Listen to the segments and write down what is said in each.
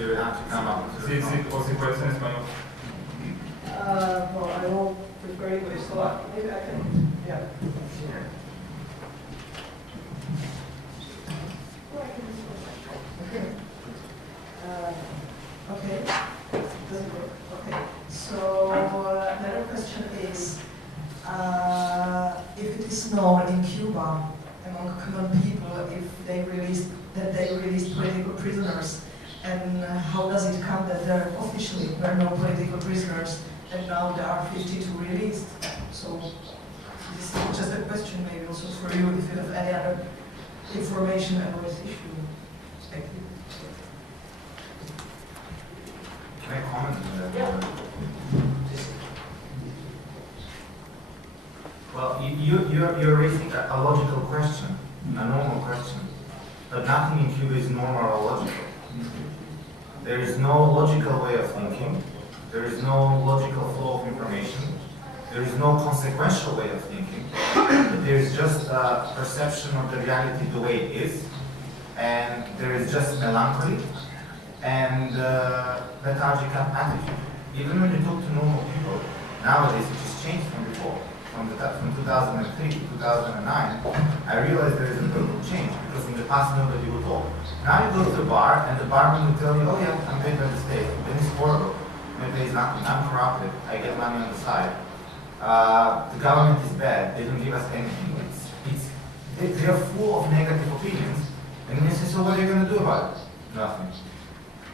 So you have to come up with Sí, sí, o si puedes en español. Well, I will prefer English, so maybe I can, yeah. Okay. Doesn't work. Okay. So another question is, if it is known in Cuba among common people if they released political prisoners, and how does it come that there officially were no political prisoners and now there are 52 released? So this is just a question, maybe also for you, if you have any other information about this issue. Thank you. Can I comment on that? Yeah. Well, you're raising a logical question, a normal question, but nothing in Cuba is normal or logical. There is no logical way of thinking, there is no logical flow of information, there is no consequential way of thinking, but there is just a perception of the reality the way it is, and there is just melancholy and lethargic attitude. Even when you talk to normal people, nowadays it has changed from before. From 2003 to 2009, I realized there is a total change, because in the past nobody would talk. Now you go to the bar and the barman will tell you, oh yeah, I'm paid by the state, then it's horrible. Nobody pays nothing, I'm corrupted, I get money on the side. The government is bad, they don't give us anything. They are full of negative opinions, and then you say, so what are you going to do about it? Nothing.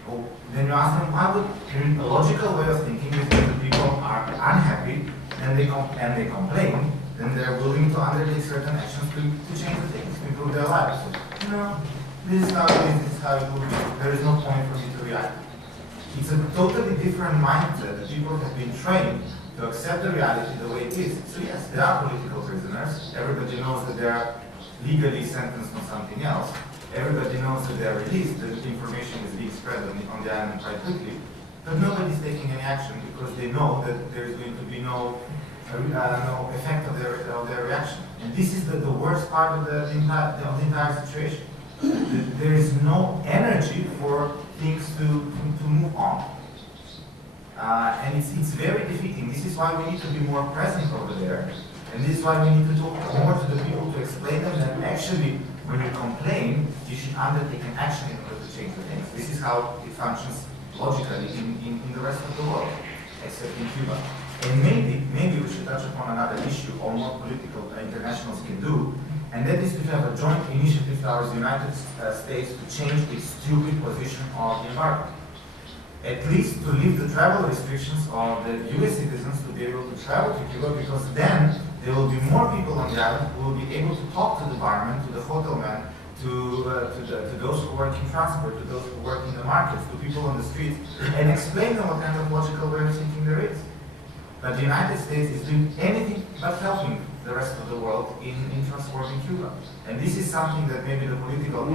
Well, then you ask them, why would, in a logical way of thinking is that the people are unhappy and they complain, then they're willing to undertake certain actions to change the things, to improve their lives. So, this is how it is, this is how it will be. There is no point for me to react. It's a totally different mindset that people have been trained to accept the reality the way it is. So yes, there are political prisoners. Everybody knows that they are legally sentenced on something else. Everybody knows that they are released, that the information is being spread on the island quite quickly. But nobody's taking any action because they know that there is going to be no effect of their reaction. And this is the worst part of the entire situation. There is no energy for things to move on. And it's very defeating. This is why we need to be more present over there. And this is why we need to talk more to the people to explain them that actually when you complain, you should undertake an action in order to change the things. This is how it functions logically in the rest of the world, except in Cuba. And maybe we should touch upon another issue on what political internationals can do, and that is to have a joint initiative towards the United States to change its stupid position on the environment. At least to lift the travel restrictions of the US citizens to be able to travel to Cuba, because then there will be more people on the island who will be able to talk to the barman, to the hotel man, to those who work in transport, to those who work in the markets, to people on the streets, and explain them what kind of logical way of thinking there is. But the United States is doing anything but helping the rest of the world in transforming Cuba. And this is something that maybe the political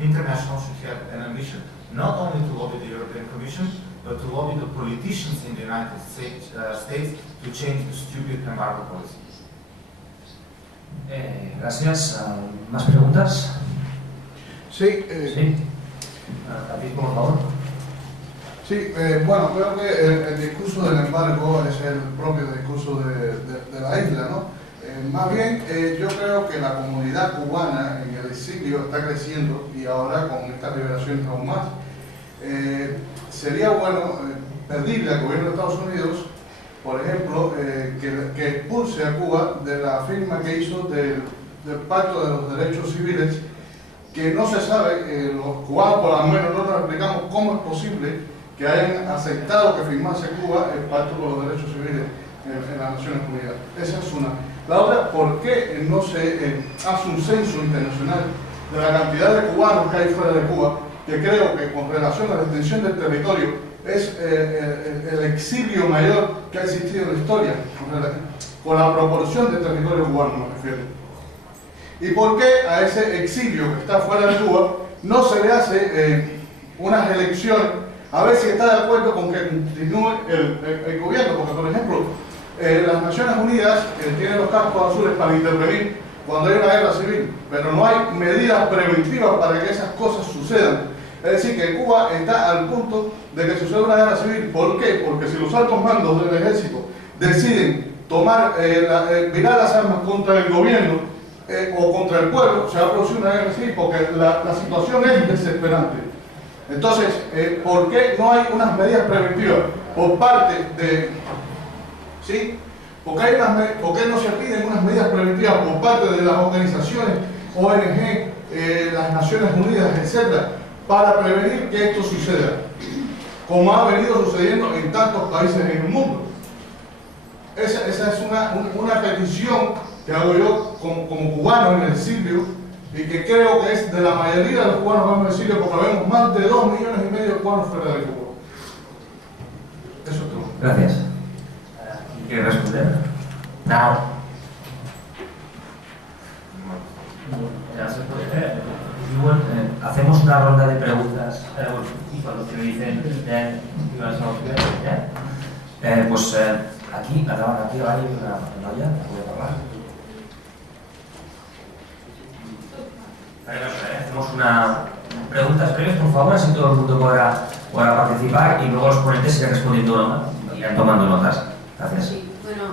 international should have an ambition, not only to lobby the European Commission, but to lobby the politicians in the United States to change the stupid embargo policy. Gracias. ¿Más preguntas? Sí. Sí. David, por favor. Sí, bueno, creo que el discurso del embargo es el propio discurso de la isla, ¿no? Más bien, yo creo que la comunidad cubana en el exilio está creciendo y ahora con esta liberación aún más. Sería bueno pedirle al gobierno de Estados Unidos, por ejemplo, que expulse a Cuba de la firma que hizo del Pacto de los Derechos Civiles, que no se sabe, los cubanos por lo menos no nos explicamos cómo es posible que hayan aceptado que firmase Cuba el Pacto por los Derechos Civiles en las Naciones Unidas. Esa es una. La otra, ¿por qué no se hace un censo internacional de la cantidad de cubanos que hay fuera de Cuba? Que creo que con relación a la extensión del territorio es el exilio mayor que ha existido en la historia, con la proporción del territorio cubano me refiero. ¿Y por qué a ese exilio que está fuera de Cuba no se le hace unas elecciones a ver si está de acuerdo con que continúe el gobierno? Porque, por ejemplo, las Naciones Unidas tienen los cascos azules para intervenir cuando hay una guerra civil, pero no hay medidas preventivas para que esas cosas sucedan. Es decir, que Cuba está al punto de que suceda una guerra civil. ¿Por qué? Porque si los altos mandos del ejército deciden virar las armas contra el gobierno o contra el pueblo, se va a producir una guerra civil, porque la situación es desesperante. Entonces, ¿por qué no hay unas medidas preventivas por parte de... ¿sí? ¿Por qué no se piden unas medidas preventivas por parte de las organizaciones, ONG, las Naciones Unidas, etcétera, para prevenir que esto suceda, como ha venido sucediendo en tantos países en el mundo? Esa es una petición que hago yo como cubano en el exilio, y que creo que es de la mayoría de los cubanos que vamos al exilio, porque vemos más de 2,5 millones de cubanos fuera de Cuba. Eso es todo. Gracias. ¿Quieres responder? No. Hacemos una ronda de preguntas y cuando te dicen pues aquí hay una valla, voy a hablar. Hacemos preguntas breves, por favor, así todo el mundo podrá participar, y luego los ponentes irán respondiendo uno y irán tomando notas. Gracias. Sí, bueno,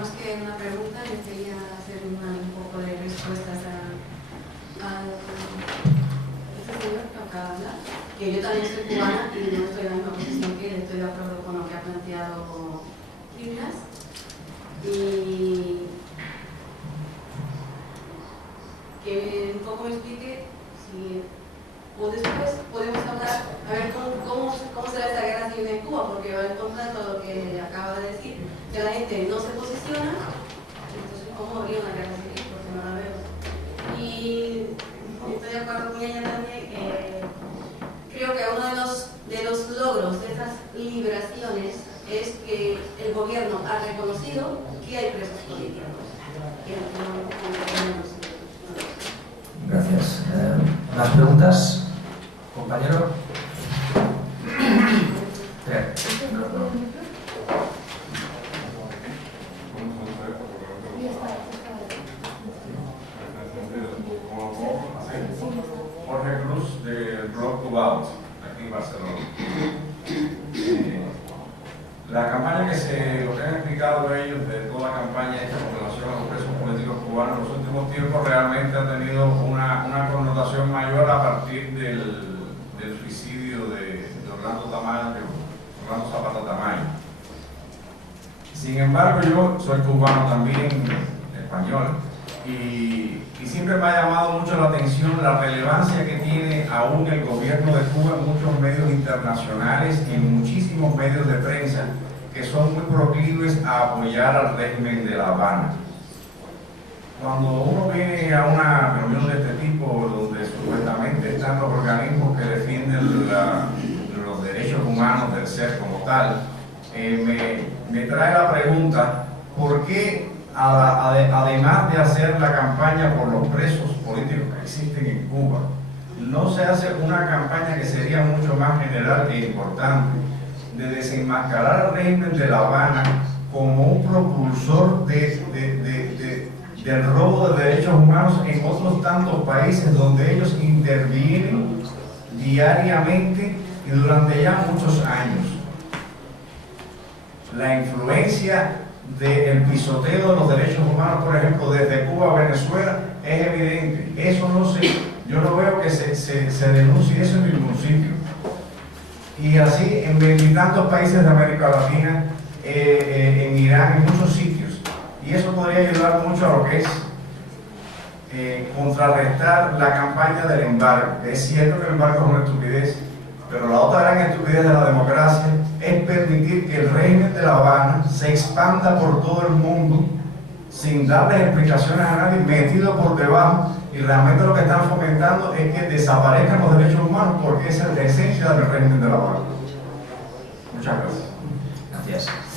más que una pregunta, yo quería hacer un poco de respuestas a este señor que acaba de hablar, que yo también soy cubana y no estoy en la misma posición que él, estoy de acuerdo con lo que ha planteado Ignas. Y que un poco me explique si o después podemos hablar a ver cómo será esta guerra civil en Cuba, porque va en contra de todo lo que acaba de decir, que la gente no se posiciona. Entonces, ¿cómo habría una guerra civil? Porque no la veo. Y estoy de acuerdo con ella también. Creo que uno de los logros de estas liberaciones es que el gobierno ha reconocido que hay presos políticos. Gracias. ¿Más preguntas, compañero? Jorge Cruz, de Rock to Out, aquí en Barcelona. La campaña lo que han explicado ellos de toda la campaña esta con relación a los presos políticos cubanos en los últimos tiempos realmente ha tenido una connotación mayor a partir del suicidio de Orlando Zapata Tamayo. Sin embargo, yo soy cubano también, español, y siempre me ha llamado mucho la atención la relevancia que tiene aún el gobierno de Cuba en muchos medios internacionales y en muchísimos medios de prensa que son muy proclives a apoyar al régimen de La Habana. Cuando uno viene a una reunión de este tipo, donde supuestamente están los organismos que defienden los derechos humanos del ser como tal, me trae la pregunta, ¿por qué además de hacer la campaña por los presos políticos que existen en Cuba, no se hace una campaña que sería mucho más general e importante de desenmascarar al régimen de La Habana como un propulsor del robo de derechos humanos en otros tantos países donde ellos intervienen diariamente y durante ya muchos años? La influencia del pisoteo de los derechos humanos, por ejemplo, desde Cuba a Venezuela, es evidente. Eso yo no veo que se denuncie eso en ningún sitio. Y así en veintitantos países de América Latina, en Irán, en muchos sitios. Y eso podría ayudar mucho a lo que es contrarrestar la campaña del embargo. Es cierto que el embargo es una estupidez, pero la otra gran estupidez de la democracia es permitir que el régimen de La Habana se expanda por todo el mundo sin darles explicaciones a nadie, metido por debajo, y realmente lo que están fomentando es que desaparezcan los derechos humanos, porque esa es la esencia del régimen de La Habana. Muchas gracias. Gracias.